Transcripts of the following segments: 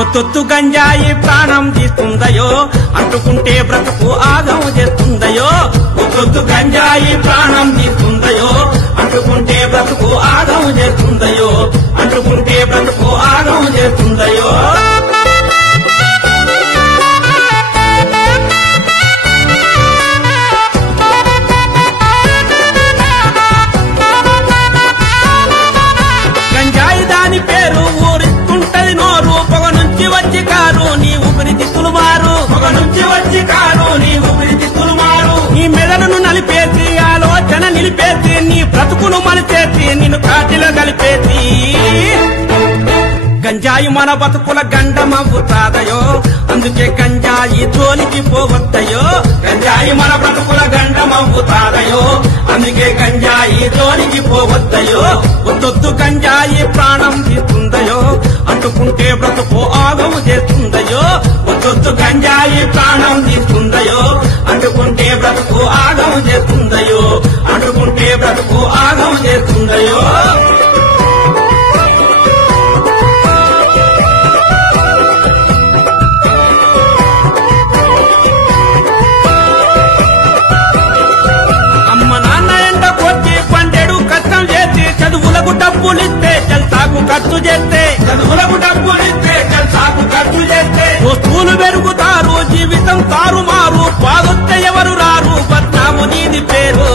ఒత్తొత్తు గంజాయి ప్రాణం తీస్తుందయో అంటుకుంటే బ్రతుకు ఆగం చేస్తుందయో ఒత్తొత్తు గంజాయి ప్రాణం తీస్తుందయో అంటుకుంటే బ్రతుకు ఆగం చేస్తుందయో అంటుకుంటే బ్రతుకు ఆగం చేస్తుందయో గంజాయి దాని పేరు ఊరిస్తుంటది నోరు పొగ నుంచి వచ్చి కారు నీ ఊపిరితిత్తులు మారు పొగ నుంచి వచ్చి కారు నీ ఊపిరితిత్తులు మారు నీ మెదడును నలిపేసి ఆలోచన నిలిపేసి నీ బ్రతుకును మలిచేసి నిన్ను కాటిలో కలిపేసి గంజాయి మన బతుకుల గండమవుతాదయో అందుకే గంజాయి జోలికి పోవద్దయో గంజాయి మన బ్రతుకుల గండమవుతాదయో అందుకే గంజాయి జోలికి పోవద్దయో ఒత్తొత్తు గంజాయి ప్రాణం తీస్తుందయో అంటుకుంటే బ్రతుకు ఆగము చేస్తుందయో ఒత్తొత్తు గంజాయి ప్రాణం తీస్తుందయో అంటుకుంటే బ్రతుకు ఆగము చేస్తుందయో అంటుకుంటే బ్రతుకు ఆగము చేస్తుందయో చదువులకు డబ్బులిస్తే జల్సాకు ఖర్చు చేస్తే చదువులకు డబ్బులిస్తే జల్సాకు ఖర్చు చేస్తే వస్తువులు పెరుగుతారు జీవితం తారుమారు బాధొస్తే ఎవరు రారు బద్నాము నీది పేరు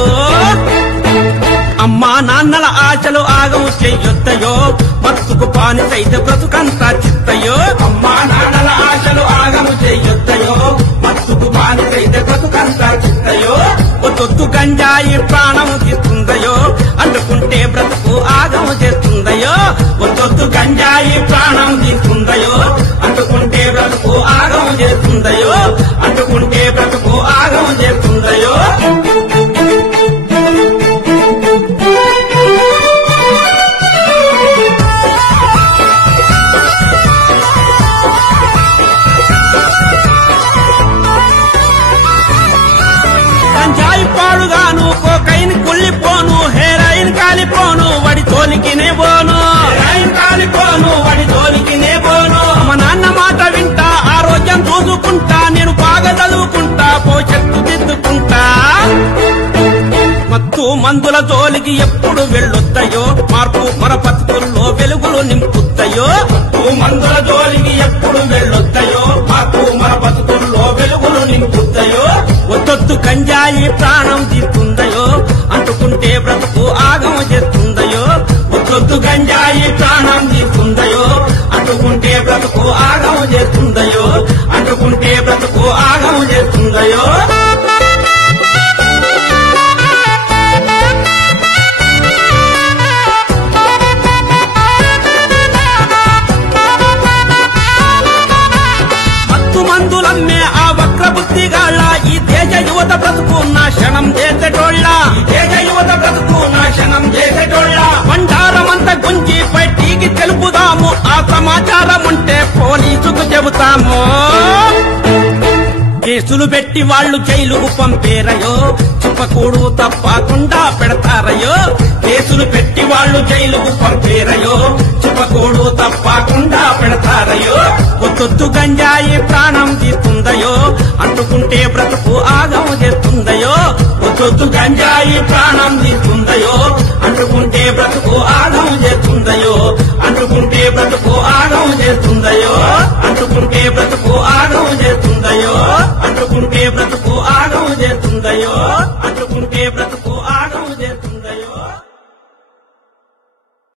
అమ్మా నాన్నల ఆశలు ఆగం చెయ్యొద్దయో బతుకు పానిసైతే బ్రతుకంతా చిత్తయో అమ్మా నాన్నల ఆశలు ఆగము చెయ్యొద్దయో బతుకు పానిసైతే బ్రతుకంతా చిత్తయో ఒత్తొత్తు గంజాయి ప్రాణము తీస్తుందయో అంటుకుంటే బ్రతుకు ఆగము చేస్తుందయో ఒత్తొత్తు గంజాయి ప్రాణం తీస్తుందయో అంటుకుంటే బ్రతుకు ఆగము చేస్తుందయో అంటుకుంటే బ్రతుకు ఆగము చేస్తుందయో గంజాయి పాడుగాను కోకైన్ కుళ్ళిపోను హెరాయిన్ కాలిపోను వడి తోలికినే పోను హెరాయిన్ కాలిపోను వడి తోలికినే పోను మా నాన్న మాట వింటా ఆరోగ్యం చూసుకుంటా నేను బాగా చదువుకుంటా భవిష్యత్తు దిద్దుకుంటా మత్తు మందుల జోలికి ఎప్పుడు వెళ్ళొద్దయో మార్పు మన బతుకుల్లో వెలుగులు నింపుతాయో మత్తు మందుల జోలికి ఎప్పుడు వెళ్ళొద్దయో మార్పు మన బతుకుల్లో వెలుగులు నింపుతాయో ఒత్తొత్తు గంజాయి ప్రాణం తీస్తుందయో అంటుకుంటే బ్రతుకు ఆగమ చేస్తుందయో ఒత్తొత్తు గంజాయి ప్రాణం తీస్తుందయో అంటుకుంటే బ్రతుకు ఆగమ చేస్తుందయో అంటుకుంటే బ్రతుకు ఆగమ చేస్తుందయో మందులమ్మే ఆ వక్ర బుద్ధిగాళ్ళ ఈ దేశ యువత బ్రతుకు నాశనం చేసేటోళ్ళ దేశ యువత బ్రతుకు నాశనం చేసేటోళ్ళ బండారమంతా గుంజి బయటికి తెలుపుదాము ఆ సమాచారం ఉంటే పోలీసుకు చెబుతాము కేసులు పెట్టి వాళ్ళు జైలుకు పంపేరయో చెప్పకూడు తప్పకుండా పెడతారయో కేసులు పెట్టి వాళ్ళు జైలుకు పంపేరయో చెప్పకూడు తప్పకుండా పెడతారయో ఒత్తొత్తు గంజాయి ప్రాణం తీస్తుందయో అంటుకుంటే బ్రతుకు ఆగం చేస్తుందయో ఒత్తొత్తు గంజాయి ప్రాణం తీస్తుందయో అంటుకుంటే బ్రతుకు ఆగం చేస్తుందయో అంటుకుంటే బ్రతుకు ఆగం చేస్తుందయో అంటుకుంటే బ్రతుకు ఆగం చేస్తుందయో అంటుకుంటే బ్రతుకు ఆగం చేస్తుందయో